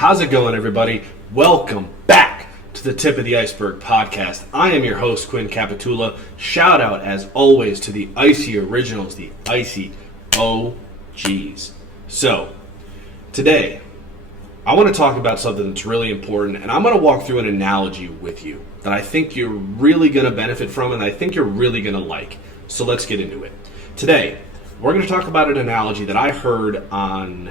How's it going, everybody? Welcome back to the Tip of the Iceberg podcast. I am your host, Quinn Capitula. Shout out, as always, to the Icy Originals, the Icy OGs. So, today, I want to talk about something that's really important, and I'm going to walk through an analogy with you that I think you're really going to benefit from and I think you're really going to like. So let's get into it. Today, we're going to talk about an analogy that I heard on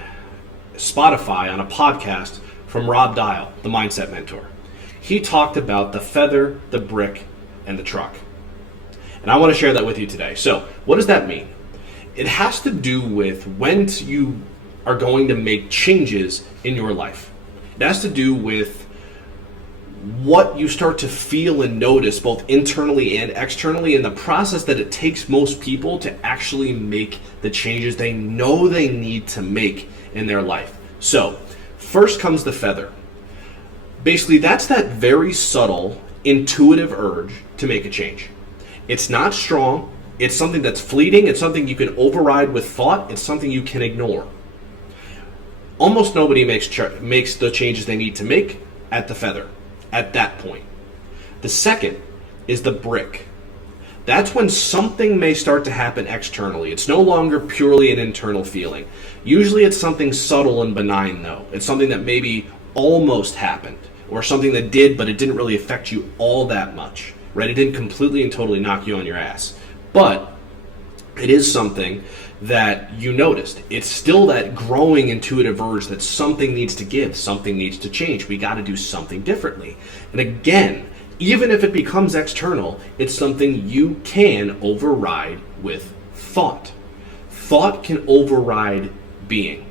Spotify on a podcast from Rob Dial, the Mindset Mentor. He talked about the feather, the brick, and the truck. And I want to share that with you today. So, what does that mean? It has to do with when you are going to make changes in your life. It has to do with what you start to feel and notice both internally and externally in the process that it takes most people to actually make the changes they know they need to make in their life. So, first comes the feather. Basically, that's that very subtle, intuitive urge to make a change. It's not strong. It's something that's fleeting. It's something you can override with thought. It's something you can ignore. Almost nobody makes the changes they need to make at the feather, at that point. The second is the brick. That's when something may start to happen externally. It's no longer purely an internal feeling. Usually it's something subtle and benign, though. It's something that maybe almost happened, or something that did, but it didn't really affect you all that much, right? It didn't completely and totally knock you on your ass. But it is something that you noticed. It's still that growing intuitive urge that something needs to give, something needs to change. We got to do something differently. And again, even if it becomes external, it's something you can override with thought. Thought can override being.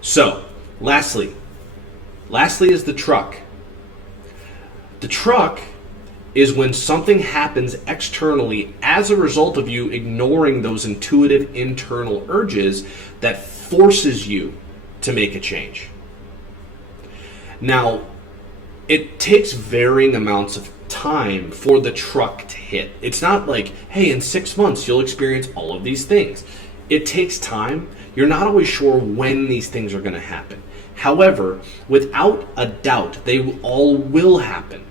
So, lastly is the truck. The truck is when something happens externally as a result of you ignoring those intuitive internal urges that forces you to make a change. Now, it takes varying amounts of time for the truck to hit. It's not like, hey, in 6 months you'll experience all of these things. It takes time. You're not always sure when these things are going to happen. However, without a doubt, they all will happen.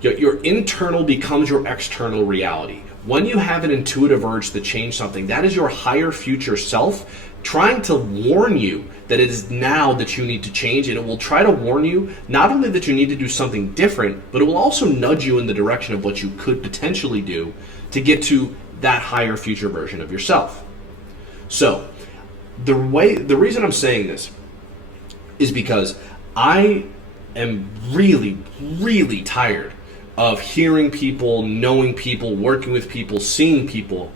Your internal becomes your external reality. When you have an intuitive urge to change something, that is your higher future self trying to warn you that it is now that you need to change, and it will try to warn you not only that you need to do something different, but it will also nudge you in the direction of what you could potentially do to get to that higher future version of yourself. So, the reason I'm saying this is because I am really, really tired of hearing people, knowing people, working with people, seeing people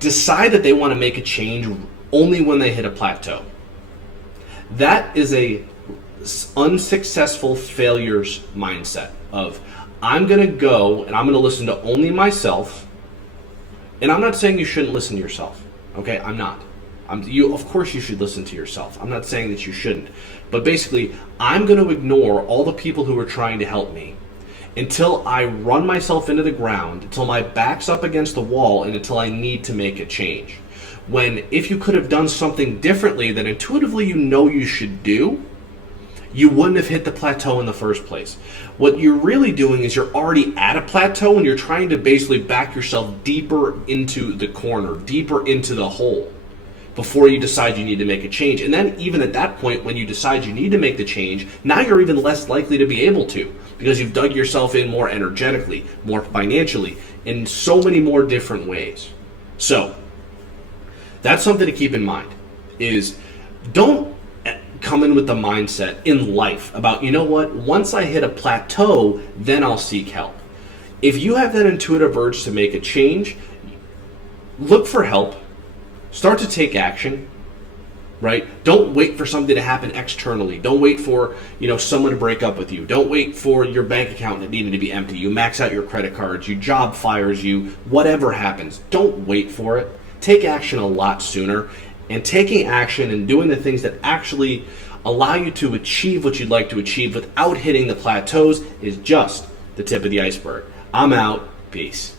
decide that they want to make a change only when they hit a plateau. That is a unsuccessful failures mindset of, I'm going to go and I'm going to listen to only myself. And I'm not saying you shouldn't listen to yourself. Okay, I'm not. Of course you should listen to yourself. I'm not saying that you shouldn't. But basically, I'm going to ignore all the people who are trying to help me until I run myself into the ground, until my back's up against the wall, and until I need to make a change. When if you could have done something differently that intuitively you know you should do, you wouldn't have hit the plateau in the first place. What you're really doing is you're already at a plateau and you're trying to basically back yourself deeper into the corner, deeper into the hole before you decide you need to make a change. And then even at that point, when you decide you need to make the change, now you're even less likely to be able to, because you've dug yourself in more energetically, more financially, in so many more different ways. So, that's something to keep in mind, is don't come in with the mindset in life about, you know what, once I hit a plateau, then I'll seek help. If you have that intuitive urge to make a change, look for help. Start to take action, right? Don't wait for something to happen externally. Don't wait for, someone to break up with you. Don't wait for your bank account that needed to be empty. You max out your credit cards, your job fires you, whatever happens. Don't wait for it. Take action a lot sooner. And taking action and doing the things that actually allow you to achieve what you'd like to achieve without hitting the plateaus is just the tip of the iceberg. I'm out. Peace.